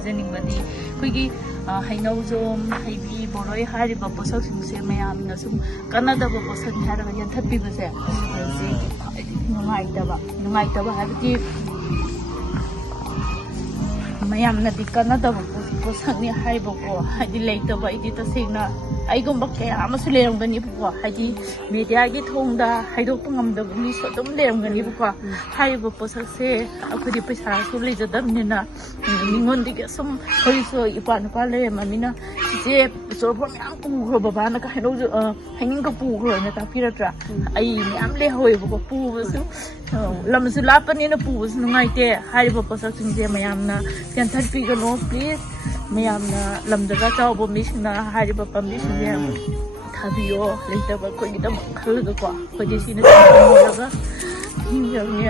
ꯍꯥꯏꯖꯅꯤꯡꯕꯗꯤ ꯑꯩꯈꯣꯏꯒꯤ ꯍꯩꯅꯧꯖꯣꯝ ꯍꯩꯕꯤ ꯕꯣꯔꯣꯏ ꯍꯥꯏꯔꯤꯕ ꯄꯣꯠꯁꯛꯁꯤꯡꯁꯦ ꯃꯌꯥꯝꯅ ꯁꯨꯝ ꯀꯥꯟꯅꯗꯕ ꯄꯣꯠꯁꯛꯅꯤ ꯍꯥꯏꯔꯒ ꯌꯥꯟꯊꯠꯄꯤꯕꯁꯦ ꯑꯁꯤꯗꯁꯤ ꯅꯨꯡꯉꯥꯏꯇꯕ ꯍꯥꯏꯕꯗꯤ ꯃꯌꯥꯝꯅꯗꯤ ꯀꯥꯟꯅꯗꯕ ꯄꯣꯠꯁꯛꯅꯤ ꯍꯥꯏꯕꯀꯣ ꯍꯥꯏꯗꯤ ꯂꯩꯇꯕ ꯑꯩꯗꯤ ꯇꯁꯦꯡꯅ ꯑꯩꯒꯨꯝꯕ ꯀꯌꯥ ꯑꯃꯁꯨ ꯂꯩꯔꯝꯒꯅꯤꯕꯀꯣ ꯍꯥꯏꯗꯤ ꯃꯦꯗꯤꯌꯥꯒꯤ ꯊꯣꯡꯗ ꯍꯥꯏꯗꯣꯛꯄ ꯉꯝꯗꯕ ꯃꯤꯁꯨ ꯑꯗꯨꯝ ꯂꯩꯔꯝꯒꯅꯤꯕꯀꯣ ꯍꯥꯏꯔꯤꯕ ꯄꯣꯠꯁꯛꯁꯦ ꯑꯩꯈꯣꯏꯗꯤ ꯄꯩꯁꯥꯁꯨ ꯂꯩꯖꯗꯕꯅꯤꯅ ꯃꯤꯉꯣꯟꯗꯒꯤ ꯑꯁꯨꯝ ꯍꯧꯖꯤꯛꯁꯨ ꯏꯄꯥ ꯅꯨꯄꯥ ꯂꯩꯔꯝꯃꯅꯤꯅ ꯏꯆꯦ ꯆꯣꯔꯐꯣꯟ ꯃꯌꯥꯝ ꯄꯨꯈ꯭ꯔꯣ ꯕꯕꯥꯅ ꯍꯩꯅꯤꯡꯒ ꯄꯨꯈ꯭ꯔꯣꯅ ꯇꯥꯛꯄꯤꯔꯛꯇ꯭ꯔꯥ ꯑꯩ ꯃꯌꯥꯝ ꯂꯩꯍꯧꯋꯦꯕꯀꯣ ꯄꯨꯕꯁꯨ ꯂꯝꯁꯨ ꯂꯥꯞꯄꯅꯤꯅ ꯄꯨꯕꯁꯨ ꯅꯨꯡꯉꯥꯏꯇꯦ ꯍꯥꯏꯔꯤꯕ ꯄꯣꯠꯁꯛꯁꯤꯡꯁꯦ ꯃꯌꯥꯝꯅ ꯌꯥꯟꯊꯠꯄꯤꯒꯅꯣ ꯄ꯭ꯂꯤꯖ ꯃꯌꯥꯝꯅ ꯂꯝꯗꯒ ꯆꯥꯎꯕ ꯃꯤꯁꯤꯡꯅ ꯍꯥꯏꯔꯤꯕ ꯄꯥꯝꯕꯤꯁꯤꯡꯁꯦ ꯊꯥꯕꯤꯌꯣ ꯂꯩꯇꯕ ꯑꯩꯈꯣꯏꯒꯤꯗꯃꯛ ꯈꯜꯂꯒꯀꯣ ꯑꯩꯈꯣꯏꯗꯤ ꯁꯤꯅ ꯇꯝꯃꯨꯔꯒ ꯍꯤꯡꯖꯕꯅꯤ